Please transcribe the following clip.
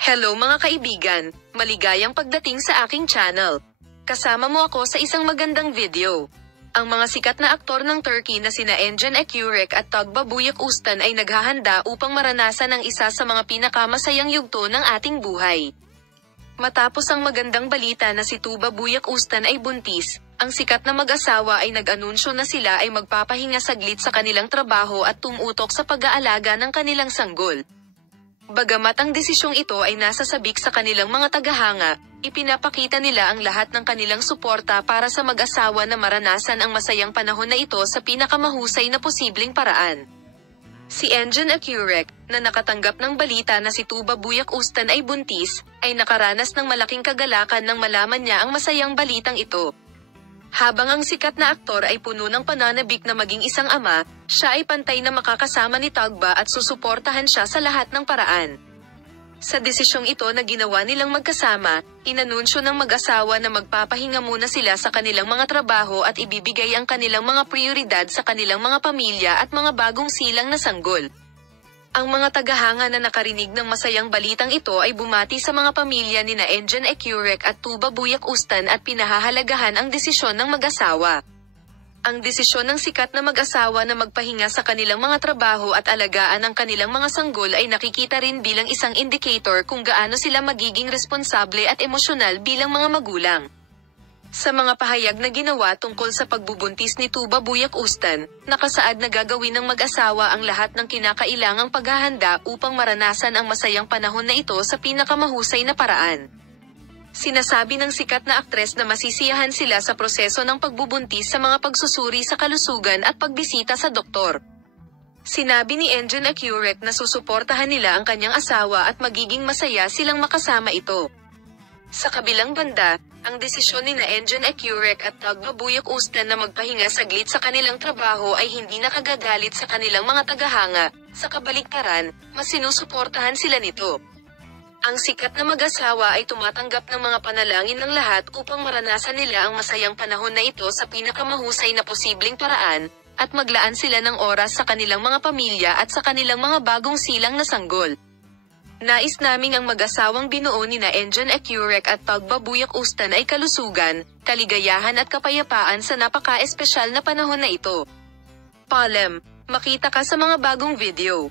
Hello mga kaibigan, maligayang pagdating sa aking channel. Kasama mo ako sa isang magandang video. Ang mga sikat na aktor ng Turkey na sina Engin Akyurek at Tuğba Büyüküstün ay naghahanda upang maranasan ang isa sa mga pinakamasayang yugto ng ating buhay. Matapos ang magandang balita na si Tuğba Büyüküstün ay buntis, ang sikat na mag-asawa ay nag-anunsyo na sila ay magpapahinga saglit sa kanilang trabaho at tumutok sa pag-aalaga ng kanilang sanggol. Bagamat ang desisyong ito ay nasa sabik sa kanilang mga tagahanga, ipinapakita nila ang lahat ng kanilang suporta para sa mag-asawa na maranasan ang masayang panahon na ito sa pinakamahusay na posibleng paraan. Si Engin Akyurek, na nakatanggap ng balita na si Tuğba Büyüküstün ay buntis, ay nakaranas ng malaking kagalakan nang malaman niya ang masayang balitang ito. Habang ang sikat na aktor ay puno ng pananabik na maging isang ama, siya ay pantay na makakasama ni Tuğba at susuportahan siya sa lahat ng paraan. Sa desisyong ito na ginawa nilang magkasama, inanunsyo ng mag-asawa na magpapahinga muna sila sa kanilang mga trabaho at ibibigay ang kanilang mga prioridad sa kanilang mga pamilya at mga bagong silang na sanggol. Ang mga tagahanga na nakarinig ng masayang balitang ito ay bumati sa mga pamilya nina Engin Akyurek at Tuğba Büyüküstün at pinahahalagahan ang desisyon ng mag-asawa. Ang desisyon ng sikat na mag-asawa na magpahinga sa kanilang mga trabaho at alagaan ang kanilang mga sanggol ay nakikita rin bilang isang indicator kung gaano sila magiging responsable at emosyonal bilang mga magulang. Sa mga pahayag na ginawa tungkol sa pagbubuntis ni Tuğba Büyüküstün, nakasaad na gagawin ng mag-asawa ang lahat ng kinakailangang paghahanda upang maranasan ang masayang panahon na ito sa pinakamahusay na paraan. Sinasabi ng sikat na aktres na masisiyahan sila sa proseso ng pagbubuntis sa mga pagsusuri sa kalusugan at pagbisita sa doktor. Sinabi ni Engin Akyurek na susuportahan nila ang kanyang asawa at magiging masaya silang makasama ito. Sa kabilang banda, ang desisyon ni Engin Akyurek at Tuğba Büyüküstün na magpahinga saglit sa kanilang trabaho ay hindi nakagagalit sa kanilang mga tagahanga, sa kabaliktaran, mas sinusuportahan sila nito. Ang sikat na mag-asawa ay tumatanggap ng mga panalangin ng lahat upang maranasan nila ang masayang panahon na ito sa pinakamahusay na posibleng paraan, at maglaan sila ng oras sa kanilang mga pamilya at sa kanilang mga bagong silang na sanggol. Nais naming ang mag-asawang binuo nina Engin Akyurek at Tuğba Büyüküstün ay kalusugan, kaligayahan at kapayapaan sa napaka-espesyal na panahon na ito. Paalam, makita ka sa mga bagong video.